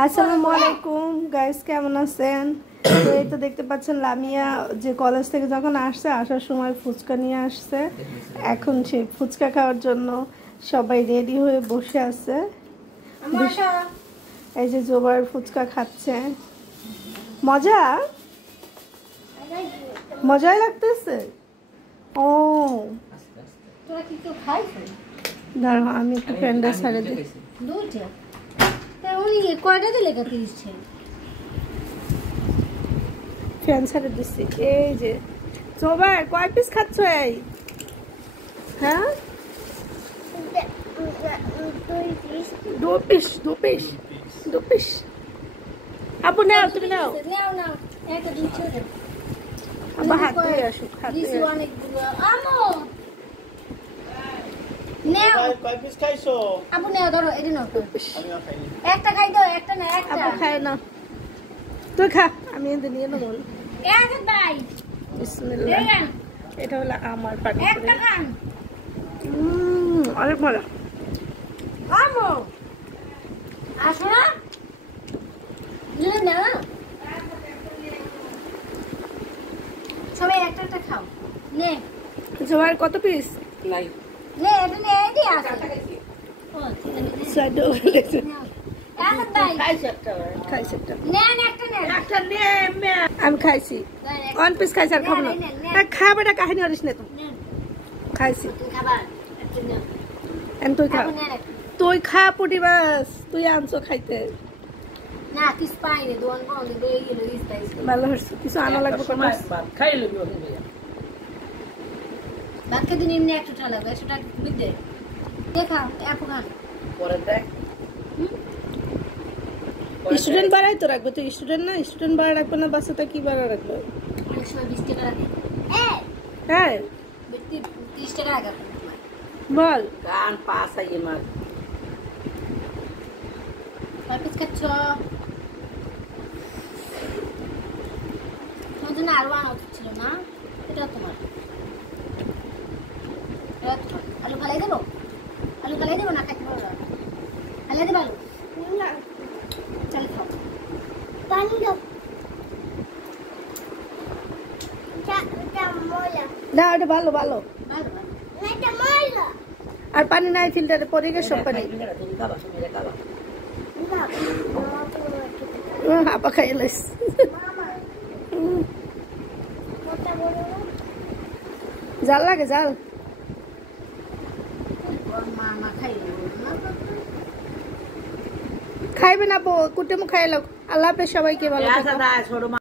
আসসালামু আলাইকুম গাইস, কেমন আছেন? তো এই তো দেখতে পাচ্ছেন লামিয়া যে কলেজ থেকে যখন আসছে, আসার সময় ফুচকা নিয়ে আসছে। এখন সেই ফুচকা খাওয়ার জন্য সবাই রেডি হয়ে বসে আছে। এই যে জোবার ফুচকা খাচ্ছে। মজা মজাই লাগতেছে। ও দাঁড়াও, আমি একটু ফ্রেন্ডা ছাড়ে দিই। ফ্যান ছাড়ে দিচ্ছি। এই যে জোবার কয় পিস খাচ্ছ? এই হ্যাঁ, দু পিস। আপু নাও, তুমি নাও। আবার হাত ধুয়ে আসুক, হাত ধুয়ে তুই খা, আমি নিয়ে নেবো। এটা হলো আমার পাটি। অনেক মজা। সবাই একটা খাও। নে জোয়ার কত পিস? নে এটা নে এই দি আছে। ও ঠিক আছে। সাইডো লেছে। আমি খাইছি, ওয়ান পিস খাইছি, আর খাবো না। খাবারটা কাহিনী করিস না, তুই খাইছি। তুই খা পুটি বাস, তুই আনছো খাইতে। ভালো হচ্ছে, কিছু আনা লাগবে। স্টুডেন্ট বাড়াই তো রাখবে, তুই স্টুডেন্ট না? স্টুডেন্ট বাড়া রাখবে না, বাচ্চাটা কি বাড়া রাখবে? হ্যাঁ বল। কান পাস আইয়ে মার আরো আনা উচিত ছিল না? এটা তোমার। আলু ফালাই দেবো, আলু ফালাই দেবো না? খাইতে পারো? ফালাই দেবো আলু? চল খাও। পানি দাও। না ওটা ভালো ভালো। আর পানি নাই, ফিল্টারে পরে গেছে সব পানি। আপা খাই লাইস। জাল লাগে, জাল খাইবে না? কুটে মু খাই লোক। আল্লাহ হাফেজ সবাইকে, ভালো থাকো।